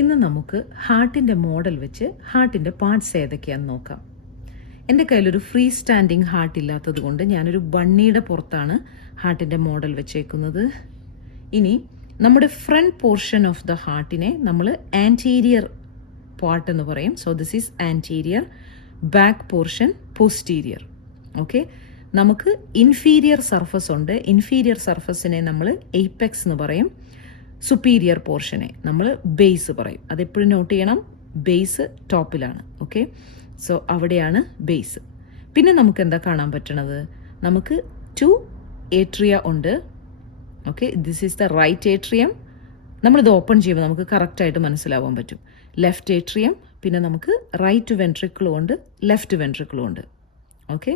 ഇന്ന് നമുക്ക് ഹാർട്ടിൻ്റെ മോഡൽ വെച്ച് ഹാർട്ടിൻ്റെ പാർട്സ് ഏതൊക്കെയാണെന്ന് നോക്കാം. എൻ്റെ കയ്യിലൊരു ഫ്രീ സ്റ്റാൻഡിങ് ഹാർട്ട് ഇല്ലാത്തത് കൊണ്ട് ഞാനൊരു ബണ്ണിയുടെ പുറത്താണ് ഹാർട്ടിൻ്റെ മോഡൽ വെച്ചേക്കുന്നത്. ഇനി നമ്മുടെ ഫ്രണ്ട് പോർഷൻ ഓഫ് ദ ഹാർട്ടിനെ നമ്മൾ ആൻറ്റീരിയർ പാർട്ട് എന്ന് പറയും. So this is anterior, back portion posterior. Okay, നമുക്ക് ഇൻഫീരിയർ സർഫസ് ഉണ്ട്. ഇൻഫീരിയർ സർഫസിനെ നമ്മൾ എയ്പെക്സ് എന്ന് പറയും. സുപ്പീരിയർ പോർഷനെ നമ്മൾ ബേസ് പറയും. അതെപ്പോഴും നോട്ട് ചെയ്യണം, ബേസ് ടോപ്പിലാണ്. ഓക്കെ, സോ അവിടെയാണ് ബേസ്. പിന്നെ നമുക്ക് എന്താ കാണാൻ പറ്റണത്? നമുക്ക് 2 ഏട്രിയ ഉണ്ട്. Okay, this is the right atrium. നമ്മളിത് ഓപ്പൺ ചെയ്യുമ്പോൾ നമുക്ക് കറക്റ്റായിട്ട് മനസ്സിലാവാൻ പറ്റും. ലെഫ്റ്റ് ഏട്രിയം, പിന്നെ നമുക്ക് റൈറ്റ് വെൻട്രിക്കിളും ഉണ്ട്, ലെഫ്റ്റ് വെൻട്രിക്കിളും ഉണ്ട്. ഓക്കെ,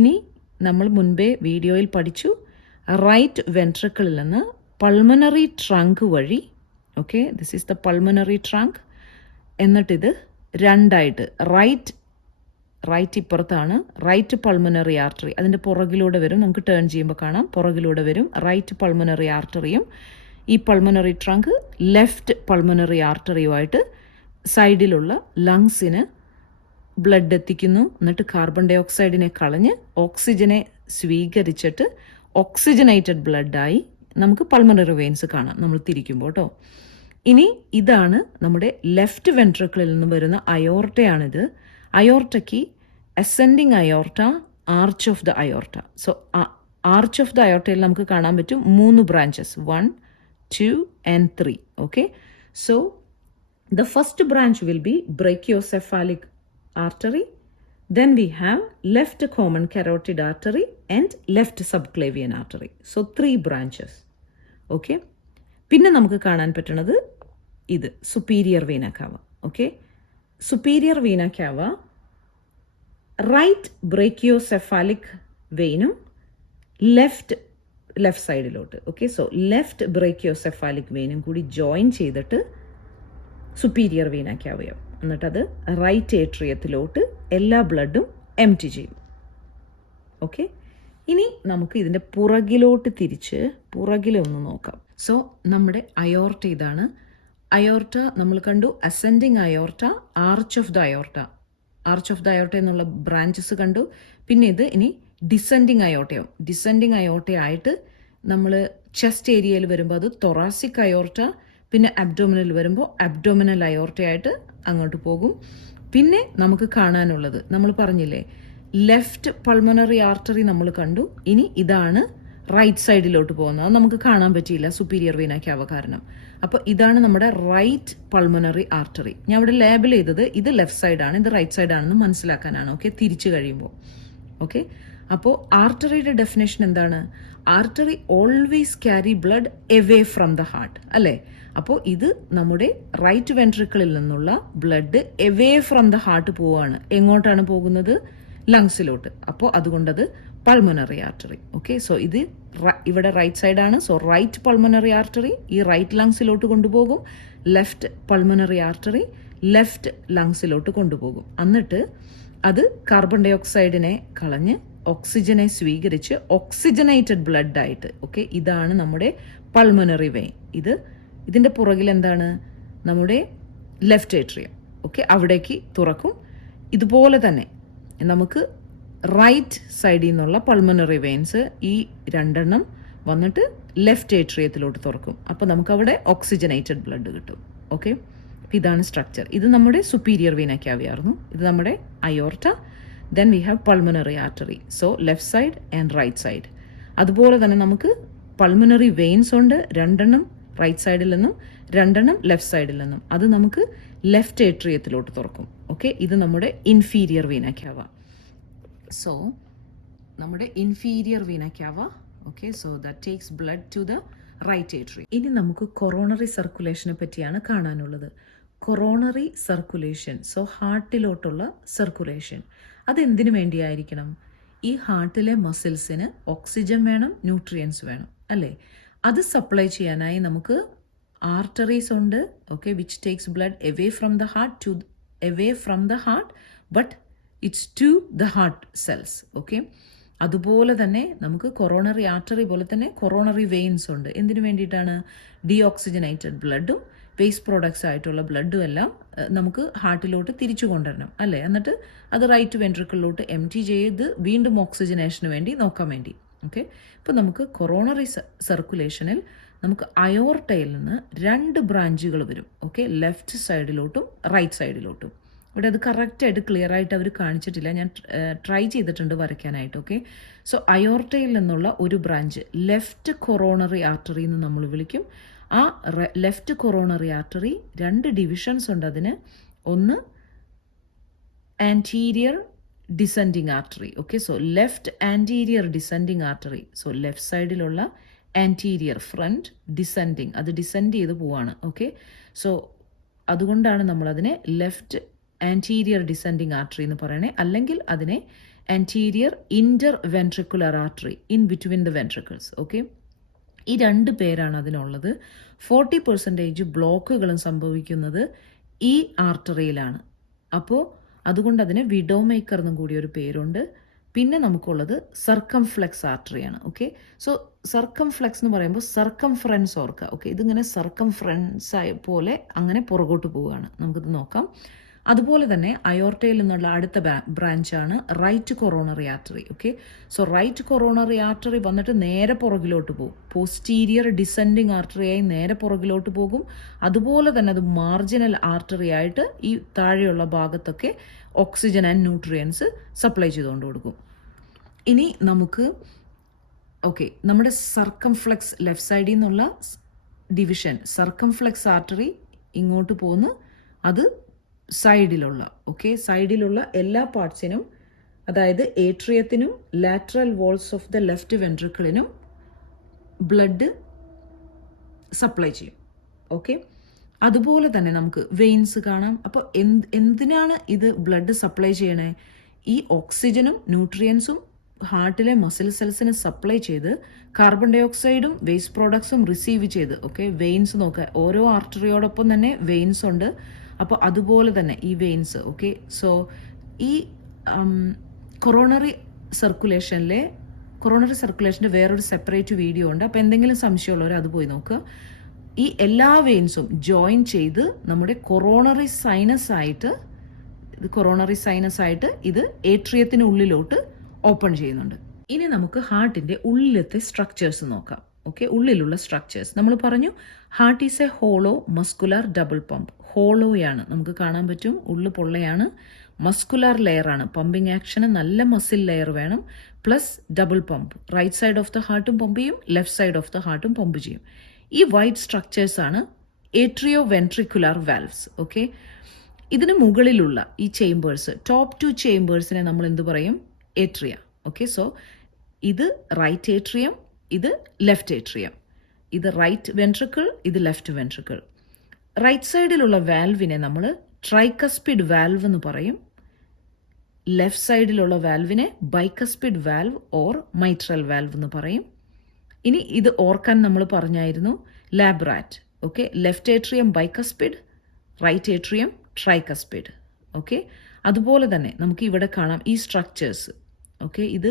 ഇനി നമ്മൾ മുൻപേ വീഡിയോയിൽ പഠിച്ചു, റൈറ്റ് വെൻട്രിക്കിളിൽ നിന്ന് പൾമണറി ട്രങ്ക് വഴി, okay, this is the pulmonary trunk. എന്നിട്ടിത് രണ്ടായിട്ട് റൈറ്റ് ഇപ്പുറത്താണ് റൈറ്റ് പൾമണറി ആർട്ടറി, അതിൻ്റെ പുറകിലൂടെ വരും. നമുക്ക് ടേൺ ചെയ്യുമ്പോൾ കാണാം, പുറകിലൂടെ വരും റൈറ്റ് പൾമണറി ആർട്ടറിയും ഈ പൾമണറി ട്രങ്ക് ലെഫ്റ്റ് പൾമണറി ആർട്ടറിയുമായിട്ട് സൈഡിലുള്ള ലങ്സിന് ബ്ലഡ് എത്തിക്കുന്നു. എന്നിട്ട് കാർബൺ ഡൈ ഓക്സൈഡിനെ കളഞ്ഞ് ഓക്സിജനെ സ്വീകരിച്ചിട്ട് ഓക്സിജനേറ്റഡ് ബ്ലഡായി നമുക്ക് പൾമണറി വെയിൻസ് കാണാം നമ്മൾ തിരിക്കുമ്പോൾ കേട്ടോ. ഇനി ഇതാണ് നമ്മുടെ ലെഫ്റ്റ് വെൻട്രിക്കിളിൽ നിന്ന് വരുന്ന അയോർട്ടയാണിത്. അയോർട്ടയ്ക്ക് ascending aorta, arch of the aorta. So arch of the അയോർട്ടയിൽ നമുക്ക് കാണാൻ പറ്റും 3 branches, 1, 2 and 3. Okay, so the first branch will be brachiocephalic artery, then we have left common carotid artery and left subclavian artery. So 3 branches. Okay, പിന്നെ നമുക്ക് കാണാൻ പറ്റുന്നത് ഇത് superior Veena cava. Okay, superior Veena കാവ right ബ്രേക്കിയോസെഫാലിക് വെയിനും left സൈഡിലോട്ട്. Okay, so left ബ്രേക്കിയോസെഫാലിക് വെയിനും കൂടി join ചെയ്തിട്ട് superior Veena കാവയാവും. എന്നിട്ടത് right ഏട്രിയത്തിലോട്ട് എല്ലാ ബ്ലഡും എംറ്റി ചെയ്യും. ഓക്കെ, ഇനി നമുക്ക് ഇതിൻ്റെ പുറകിലോട്ട് തിരിച്ച് പുറകിലൊന്ന് നോക്കാം. സോ നമ്മുടെ അയോർട്ട ഇതാണ്. അയോർട്ട നമ്മൾ കണ്ടു, ascending aorta, arch of the aorta. Arch of the aorta എന്നുള്ള ബ്രാഞ്ചസ് കണ്ടു. പിന്നെ ഇത് ഇനി ഡിസെൻഡിങ് അയോർട്ടയാവും. ഡിസെൻഡിങ് അയോർട്ടയായിട്ട് നമ്മൾ ചെസ്റ്റ് ഏരിയയിൽ വരുമ്പോൾ അത് തൊറാസിക് അയോർട്ട, പിന്നെ അബ്ഡോമിനൽ വരുമ്പോൾ അബ്ഡോമിനൽ അയോർട്ടയായിട്ട് അങ്ങോട്ട് പോകും. പിന്നെ നമുക്ക് കാണാനുള്ളത് നമ്മൾ പറഞ്ഞില്ലേ, ലെഫ്റ്റ് പൾമണറി ആർട്ടറി നമ്മൾ കണ്ടു. ഇനി ഇതാണ് റൈറ്റ് സൈഡിലോട്ട് പോകുന്നത്. അത് നമുക്ക് കാണാൻ പറ്റിയില്ല സുപ്പീരിയർ വീന കാവ കാരണം. അപ്പോൾ ഇതാണ് നമ്മുടെ റൈറ്റ് പൾമണറി ആർട്ടറി. ഞാൻ ഇവിടെ ലേബൽ ചെയ്തത് ഇത് ലെഫ്റ്റ് സൈഡാണ്, ഇത് റൈറ്റ് സൈഡാണെന്ന് മനസ്സിലാക്കാനാണ്. ഓക്കെ, തിരിച്ചു കഴിയുമ്പോൾ. ഓക്കെ, അപ്പോൾ ആർട്ടറിയുടെ ഡെഫിനേഷൻ എന്താണ്? Artery always carry blood away from the heart, അല്ലേ? അപ്പോൾ ഇത് നമ്മുടെ റൈറ്റ് വെൻട്രിക്കിളിൽ നിന്നുള്ള blood away from the heart പോവുകയാണ്. എങ്ങോട്ടാണ് പോകുന്നത്? ലങ്സിലോട്ട്. അപ്പോൾ അതുകൊണ്ടത് പൾമണറി ആർട്ടറി. ഓക്കെ, സോ ഇത് ഇവിടെ റൈറ്റ് സൈഡാണ്. സോ റൈറ്റ് പൾമണറി ആർട്ടറി ഈ റൈറ്റ് ലങ്സിലോട്ട് കൊണ്ടുപോകും. ലെഫ്റ്റ് പൾമണറി ആർട്ടറി ലെഫ്റ്റ് ലങ്സിലോട്ട് കൊണ്ടുപോകും. എന്നിട്ട് അത് കാർബൺ ഡൈ ഓക്സൈഡിനെ കളഞ്ഞ് ഓക്സിജനെ സ്വീകരിച്ച് ഓക്സിജനേറ്റഡ് ബ്ലഡ് ആയിട്ട്. ഓക്കെ, ഇതാണ് നമ്മുടെ പൾമണറി വെയിൻ. ഇതിൻ്റെ പുറകിൽ എന്താണ്? നമ്മുടെ ലെഫ്റ്റ് ഏട്രിയം. ഓക്കെ, അവിടേക്ക് തുറക്കും. ഇതുപോലെ തന്നെ നമുക്ക് റൈറ്റ് സൈഡിൽ നിന്നുള്ള പൾമണറി വെയിൻസ് ഈ 2 വന്നിട്ട് ലെഫ്റ്റ് ഏട്രിയത്തിലോട്ട് തുറക്കും. അപ്പോൾ നമുക്കവിടെ ഓക്സിജനേറ്റഡ് ബ്ലഡ് കിട്ടും. ഓക്കെ, ഇതാണ് സ്ട്രക്ചർ. ഇത് നമ്മുടെ സുപ്പീരിയർ വീന കാവയായിരുന്നു. ഇത് നമ്മുടെ aorta. Then we have pulmonary artery. So left side and right side. അതുപോലെ തന്നെ നമുക്ക് പൾമണറി വെയിൻസ് ഉണ്ട്, 2 റൈറ്റ് സൈഡിൽ നിന്നും 2 ലെഫ്റ്റ് സൈഡിൽ നിന്നും. അത് നമുക്ക് ലെഫ്റ്റ് ഏട്രിയത്തിലോട്ട് തുറക്കും. ഓക്കെ, ഇത് നമ്മുടെ ഇൻഫീരിയർ വീന കാവ. സോ നമ്മുടെ inferior vena cava. Okay, so that takes blood to the right atrium. ഇനി നമുക്ക് കൊറോണറി സർക്കുലേഷനെ പറ്റിയാണ് കാണാനുള്ളത്. കൊറോണറി സർക്കുലേഷൻ, സോ ഹാർട്ടിലോട്ടുള്ള സർക്കുലേഷൻ, അതെന്തിനു വേണ്ടിയായിരിക്കണം? ഈ ഹാർട്ടിലെ മസിൽസിന് ഓക്സിജൻ വേണം, ന്യൂട്രിയൻസ് വേണം, അല്ലേ? അത് സപ്ലൈ ചെയ്യാനായി നമുക്ക് ആർട്ടറീസ് ഉണ്ട്. Okay, which takes blood away from the heart but it's to the heart cells. Okay, അതുപോലെ തന്നെ നമുക്ക് കൊറോണറി ആർട്ടറി പോലെ തന്നെ കൊറോണറി വെയിൻസ് ഉണ്ട്. എന്തിനു വേണ്ടിയിട്ടാണ്? ഡീഓക്സിജനേറ്റഡ് ബ്ലഡും വേസ്റ്റ് പ്രോഡക്ട്സ് ആയിട്ടുള്ള ബ്ലഡും എല്ലാം നമുക്ക് ഹാർട്ടിലോട്ട് തിരിച്ചു കൊണ്ടുവരണം അല്ലേ. എന്നിട്ട് അത് റൈറ്റ് വെൻട്രിക്കിളിലോട്ട് എംറ്റി ചെയ്ത് വീണ്ടും ഓക്സിജനേഷന് വേണ്ടി നോക്കാൻ വേണ്ടി. ഓക്കെ, ഇപ്പോൾ നമുക്ക് കൊറോണറി സർക്കുലേഷനിൽ നമുക്ക് അയോർട്ടയിൽ നിന്ന് 2 ബ്രാഞ്ചുകൾ വരും. ഓക്കെ, ലെഫ്റ്റ് സൈഡിലോട്ടും റൈറ്റ് സൈഡിലോട്ടും. ഇവിടെ അത് കറക്റ്റായിട്ട് ക്ലിയർ ആയിട്ട് അവർ കാണിച്ചിട്ടില്ല, ഞാൻ ട്രൈ ചെയ്തിട്ടുണ്ട് വരയ്ക്കാനായിട്ട്. ഓക്കെ, സോ അയോർട്ടയിൽ നിന്നുള്ള ഒരു ബ്രാഞ്ച് ലെഫ്റ്റ് കൊറോണറി ആർട്ടറി എന്ന് നമ്മൾ വിളിക്കും. ആ ലെഫ്റ്റ് കൊറോണറി ആർട്ടറി 2 ഡിവിഷൻസ് ഉണ്ട് അതിന്. ഒന്ന് anterior descending artery. Okay, so left anterior descending artery. So left സൈഡിലുള്ള ആൻറ്റീരിയർ, ഫ്രണ്ട് ഡിസെൻഡിങ്, അത് ഡിസെൻഡ് ചെയ്ത് പോവാണ്. ഓക്കെ, സോ അതുകൊണ്ടാണ് നമ്മളതിനെ ലെഫ്റ്റ് ആൻറ്റീരിയർ ഡിസെൻഡിങ് ആർട്ടറി എന്ന് പറയണേ. അല്ലെങ്കിൽ അതിനെ anterior inter ventricular artery, in between the ventricles. Okay, ഈ 2 പേരാണ് അതിനുള്ളത്. 40% ബ്ലോക്കുകളും സംഭവിക്കുന്നത് ഈ ആർട്ടറിയിലാണ്. അപ്പോൾ അതുകൊണ്ട് അതിന് വിഡോ മേക്കർ എന്നും കൂടി ഒരു പേരുണ്ട്. പിന്നെ നമുക്കുള്ളത് സർക്കംഫ്ലെക്സ് ആർട്ടറിയാണ്. ഓക്കെ, സോ സർക്കംഫ്ലെക്സ് എന്ന് പറയുമ്പോൾ സർക്കംഫറൻസ് ഓർക്കുക. ഓക്കെ, ഇതിങ്ങനെ സർക്കംഫറൻസ് പോലെ അങ്ങനെ പുറകോട്ട് പോവുകയാണ്. നമുക്കിത് നോക്കാം. അതുപോലെ തന്നെ അയോർട്ടയിൽ നിന്നുള്ള അടുത്ത ബ്രാഞ്ചാണ് right coronary artery. Okay, so right coronary artery വന്നിട്ട് നേരെ പുറകിലോട്ട് പോകും. പോസ്റ്റീരിയർ ഡിസെൻഡിങ് ആർട്ടറിയായി നേരെ പുറകിലോട്ട് പോകും. അതുപോലെ തന്നെ അത് മാർജിനൽ ആർട്ടറി ആയിട്ട് ഈ താഴെയുള്ള ഭാഗത്തൊക്കെ ഓക്സിജൻ ആൻഡ് ന്യൂട്രിയൻസ് സപ്ലൈ ചെയ്തുകൊണ്ട് കൊടുക്കും. ഇനി നമുക്ക് നമ്മുടെ സർക്കംഫ്ലെക്സ് ലെഫ്റ്റ് സൈഡിൽ നിന്നുള്ള ഡിവിഷൻ സർക്കംഫ്ലെക്സ് ആർട്ടറി ഇങ്ങോട്ട് പോകുന്നു. അത് സൈഡിലുള്ള എല്ലാ പാർട്സിനും, അതായത് ഏട്രിയത്തിനും lateral walls of the left വെൻട്രിക്കിളിനും ബ്ലഡ് സപ്ലൈ ചെയ്യും. ഓക്കെ, അതുപോലെ തന്നെ നമുക്ക് വെയിൻസ് കാണാം. അപ്പോൾ എന്തിനാണ് ഇത് ബ്ലഡ് സപ്ലൈ ചെയ്യണേ? ഈ ഓക്സിജനും ന്യൂട്രിയൻസും ഹാർട്ടിലെ മസിൽ സെൽസിന് സപ്ലൈ ചെയ്ത് കാർബൺ ഡൈ ഓക്സൈഡും വേസ്റ്റ് പ്രോഡക്ട്സും റിസീവ് ചെയ്ത്. ഓക്കെ, വെയിൻസ് നോക്കുക, ഓരോ ആർട്ടറിയോടൊപ്പം തന്നെ വെയിൻസ് ഉണ്ട്. അപ്പോൾ അതുപോലെ തന്നെ ഈ വെയിൻസ്. ഓക്കെ, സോ ഈ കൊറോണറി സർക്കുലേഷൻ്റെ വേറൊരു സെപ്പറേറ്റ് വീഡിയോ ഉണ്ട്. അപ്പോൾ എന്തെങ്കിലും സംശയമുള്ളവർ അത് പോയി നോക്കുക. ഈ എല്ലാ വെയിൻസും ജോയിൻ ചെയ്ത് നമ്മുടെ കൊറോണറി സൈനസ് ആയിട്ട് ഇത് ഏട്രിയത്തിനുള്ളിലോട്ട് ഓപ്പൺ ചെയ്യുന്നുണ്ട്. ഇനി നമുക്ക് ഹാർട്ടിൻ്റെ ഉള്ളിലത്തെ സ്ട്രക്ചേഴ്സ് നോക്കാം. ഓക്കെ, ഉള്ളിലുള്ള സ്ട്രക്ചേഴ്സ് നമ്മൾ പറഞ്ഞു. Heart is a hollow muscular double pump. ഹോളോയാണ്, നമുക്ക് കാണാൻ പറ്റും, ഉള്ളു പൊള്ളയാണ്. മസ്കുലാർ ലെയറാണ്, പമ്പിങ് ആക്ഷന് നല്ല മസിൽ ലെയർ വേണം. Plus double pump, right side of the ഹാർട്ടും പമ്പ് ചെയ്യും, ലെഫ്റ്റ് സൈഡ് ഓഫ് ദ ഹാർട്ടും പമ്പ് ചെയ്യും. ഈ വൈറ്റ് സ്ട്രക്ചേഴ്സ് ആണ് ഏട്രിയോ വെൻട്രിക്കുലാർ വാൽവ്സ്. ഓക്കെ, ഇതിന് മുകളിലുള്ള ഈ ചേംബേഴ്സ്, ടോപ്പ് 2 ചേംബേഴ്സിനെ നമ്മൾ എന്ത് പറയും? ഏട്രിയ. ഓക്കെ, സോ ഇത് റൈറ്റ് ഏട്രിയം, ഇത് ലെഫ്റ്റ് ഏട്രിയം. ഇത് റൈറ്റ് വെൻട്രിക്കിൾ, ഇത് ലെഫ്റ്റ് വെൻട്രിക്കിൾ. റൈറ്റ് സൈഡിലുള്ള വാൽവിനെ നമ്മൾ ട്രൈകസ്പിഡ് വാൽവ് എന്ന് പറയും. ലെഫ്റ്റ് സൈഡിലുള്ള വാൽവിനെ bicuspid valve or mitral valve എന്ന് പറയും. ഇനി ഇത് ഓർക്കാൻ നമ്മൾ പറഞ്ഞായിരുന്നു lab rat. Okay, left atrium bicuspid, right atrium tricuspid. Okay, അതുപോലെ തന്നെ നമുക്ക് ഇവിടെ കാണാം ഈ സ്ട്രക്ചേഴ്സ്. ഓക്കെ, ഇത്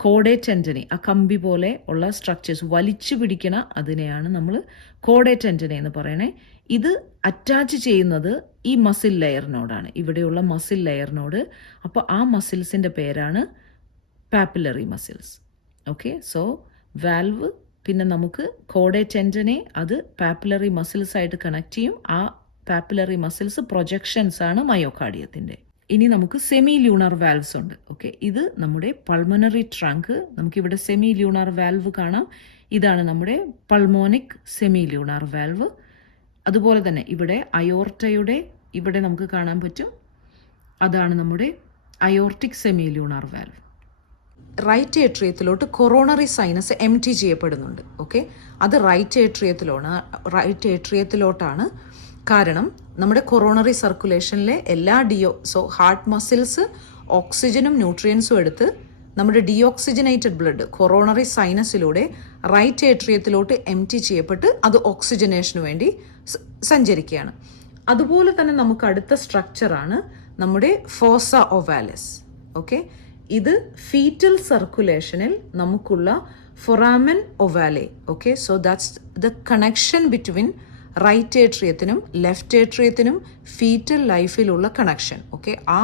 കോഡേ ടെൻഡനി, ആ കമ്പി പോലെ ഉള്ള സ്ട്രക്ചേഴ്സ് വലിച്ചു പിടിക്കണ അതിനെയാണ് നമ്മൾ കോഡേ ടെൻഡനി എന്ന് പറയണേ. ഇത് അറ്റാച്ച് ചെയ്യുന്നത് ഈ മസിൽ ലെയറിനോടാണ്, ഇവിടെയുള്ള മസിൽ ലെയറിനോട്. അപ്പോൾ ആ മസിൽസിൻ്റെ പേരാണ് papillary muscles. Okay, so valve, പിന്നെ നമുക്ക് കോഡേ ടെൻഡനെ അത് പാപ്പിലറി മസിൽസ് ആയിട്ട് കണക്ട് ചെയ്യും. ആ പാപ്പിലറി മസിൽസ് പ്രൊജക്ഷൻസ് ആണ് മയോകാർഡിയത്തിൻ്റെ. ഇനി നമുക്ക് സെമി ലൂണർ വാൽവ്സ് ഉണ്ട്. ഓക്കെ, ഇത് നമ്മുടെ പൾമണറി ട്രങ്ക്. നമുക്കിവിടെ സെമി ലൂണർ വാൽവ് കാണാം. ഇതാണ് നമ്മുടെ പൾമോണിക് സെമി ലൂണർ വാൽവ്. അതുപോലെ തന്നെ ഇവിടെ അയോർട്ടയുടെ ഇവിടെ നമുക്ക് കാണാൻ പറ്റും, അതാണ് നമ്മുടെ aortic semilunar valve. Right ഏട്രിയത്തിലോട്ട് കൊറോണറി സൈനസ് എംറ്റി ചെയ്യപ്പെടുന്നുണ്ട്. ഓക്കെ, അത് റൈറ്റ് ഏട്രിയത്തിലോട്ടാണ്. കാരണം നമ്മുടെ കൊറോണറി സർക്കുലേഷനിലെ എല്ലാ ഹാർട്ട് മസിൽസ് ഓക്സിജനും ന്യൂട്രിയൻസും എടുത്ത് നമ്മുടെ ഡീഓക്സിജനേറ്റഡ് ബ്ലഡ് കൊറോണറി സൈനസിലൂടെ റൈറ്റ് ഏട്രിയത്തിലോട്ട് എംറ്റി ചെയ്യപ്പെട്ട് അത് ഓക്സിജനേഷന് വേണ്ടി സഞ്ചരിക്കുകയാണ്. അതുപോലെ തന്നെ നമുക്ക് അടുത്ത സ്ട്രക്ചറാണ് നമ്മുടെ ഫോസ ഒവാലിസ്. ഓക്കെ, ഇത് ഫീറ്റൽ സർക്കുലേഷനിൽ നമുക്കുള്ള foramen ovale. Okay, so that's the connection between right ഏട്രിയത്തിനും ലെഫ്റ്റ് ഏട്രിയത്തിനും ഫീറ്റൽ ലൈഫിലുള്ള കണക്ഷൻ. ഓക്കെ, ആ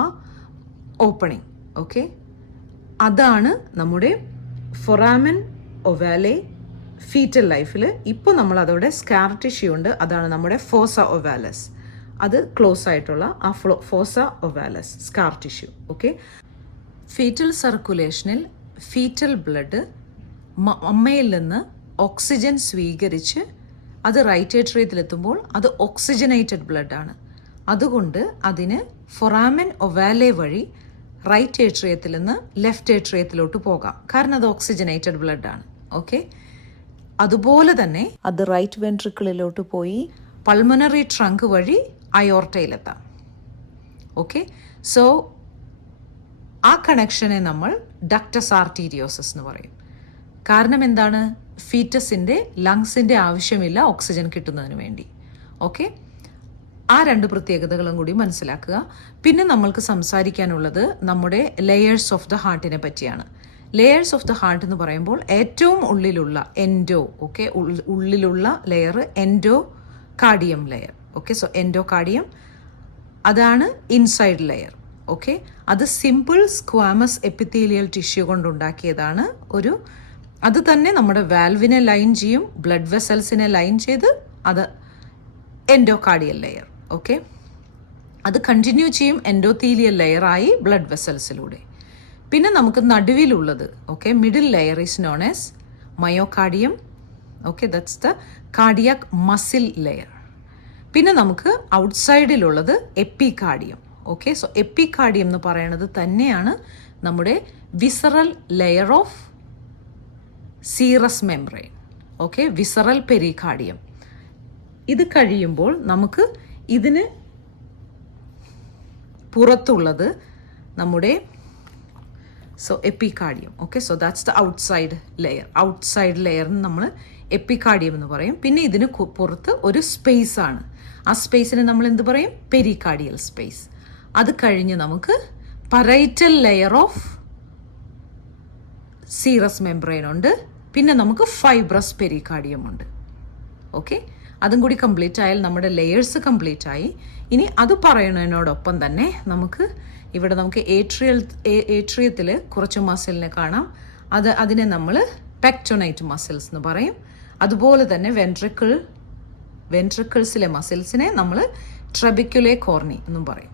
ഓപ്പണിംഗ്. ഓക്കെ, അതാണ് നമ്മുടെ ഫൊറാമൻ ഒവാലെ ഫീറ്റൽ ലൈഫിൽ. ഇപ്പോൾ നമ്മൾ അതോടെ സ്കാർ ടിഷ്യൂ ഉണ്ട്, അതാണ് നമ്മുടെ ഫോസ ഒവാലസ്. അത് ക്ലോസ് ആയിട്ടുള്ള ആ fossa ovalis scar tissue. Okay, fetal സർക്കുലേഷനിൽ ഫീറ്റൽ ബ്ലഡ് അമ്മയിൽ നിന്ന് ഓക്സിജൻ സ്വീകരിച്ച് അത് റൈറ്റ് ഏട്രിയത്തിലെത്തുമ്പോൾ അത് ഓക്സിജനേറ്റഡ് ബ്ലഡാണ്. അതുകൊണ്ട് അതിന് ഫൊറാമൻ ഒവാലെ വഴി റൈറ്റ് ഏട്രിയത്തിൽ നിന്ന് ലെഫ്റ്റ് ഏട്രിയത്തിലോട്ട് പോകാം, കാരണം അത് ഓക്സിജനേറ്റഡ് ബ്ലഡാണ്. ഓക്കെ, അതുപോലെ തന്നെ അത് റൈറ്റ് വെൻട്രിക്കിളിലോട്ട് പോയി പൾമണറി ട്രങ്ക് വഴി അയോർട്ടയിലെത്താം. ഓക്കെ, സോ ആ കണക്ഷനെ നമ്മൾ ഡക്ടസ് ആർട്ടീരിയോസസ് എന്ന് പറയും. കാരണം എന്താണ്? ഫീറ്റസിൻ്റെ ലങ്സിൻ്റെ ആവശ്യമില്ല ഓക്സിജൻ കിട്ടുന്നതിന് വേണ്ടി. ഓക്കെ, ആ രണ്ട് പ്രത്യേകതകളും കൂടി മനസ്സിലാക്കുക. പിന്നെ നമ്മൾക്ക് സംസാരിക്കാനുള്ളത് നമ്മുടെ ലെയേഴ്സ് ഓഫ് ദ ഹാർട്ടിനെ പറ്റിയാണ്. ലെയേഴ്സ് ഓഫ് ദ ഹാർട്ട് എന്ന് പറയുമ്പോൾ ഏറ്റവും ഉള്ളിലുള്ള എൻഡോ, ഓക്കെ, ഉള്ളിലുള്ള layer endocardium layer. Okay, so endocardium അതാണ് ഇൻസൈഡ് ലെയർ. ഓക്കെ, അത് സിമ്പിൾ സ്ക്വാമസ് എപ്പിത്തീലിയൽ ടിഷ്യൂ കൊണ്ടുണ്ടാക്കിയതാണ്. അത് തന്നെ നമ്മുടെ വാൽവിനെ ലൈൻ ചെയ്യും, ബ്ലഡ് വെസൽസിനെ ലൈൻ ചെയ്ത് അത് എൻഡോകാർഡിയൽ ലെയർ. ഓക്കെ, അത് കണ്ടിന്യൂ ചെയ്യും എൻഡോത്തീലിയൽ ലെയറായി ബ്ലഡ് വെസൽസിലൂടെ. പിന്നെ നമുക്ക് നടുവിലുള്ളത്, okay, middle layer is known as myocardium. Okay, that's the cardiac muscle layer. പിന്നെ നമുക്ക് ഔട്ട്സൈഡിലുള്ളത് എപ്പികാർഡിയം. ഓക്കെ, സോ എപ്പികാർഡിയം എന്ന് പറയുന്നത് തന്നെയാണ് നമ്മുടെ visceral layer of serous membrane. Okay, visceral pericardium. ഇത് കഴിയുമ്പോൾ നമുക്ക് ഇതിന് പുറത്തുള്ളത് നമ്മുടെ epicardium. Okay, so that's the outside layer. Outside ലെയറിന് നമ്മൾ എപ്പികാർഡിയം എന്ന് പറയും. പിന്നെ ഇതിന് പുറത്ത് ഒരു സ്പേസ് ആണ്. ആ സ്പേസിനെ നമ്മൾ എന്ത് പറയും? Pericardial space. അത് കഴിഞ്ഞ് നമുക്ക് parietal layer of serous membrane ഉണ്ട്. പിന്നെ നമുക്ക് ഫൈബ്രസ് പെരികാർഡിയം ഉണ്ട്. ഓക്കെ, അതും കൂടി കംപ്ലീറ്റ് ആയാൽ നമ്മുടെ ലെയേഴ്സ് കംപ്ലീറ്റ് ആയി. ഇനി അത് പറയുന്നതിനോടൊപ്പം തന്നെ നമുക്ക് ഏട്രിയത്തിൽ കുറച്ച് മസിലിനെ കാണാം. അതിനെ നമ്മൾ പെക്ടോനൈറ്റ് മസിൽസ് എന്ന് പറയും. അതുപോലെ തന്നെ വെൻട്രിക്കിൾസിലെ മസിൽസിനെ നമ്മൾ ട്രബിക്കുലേ കോർണി എന്നും പറയും.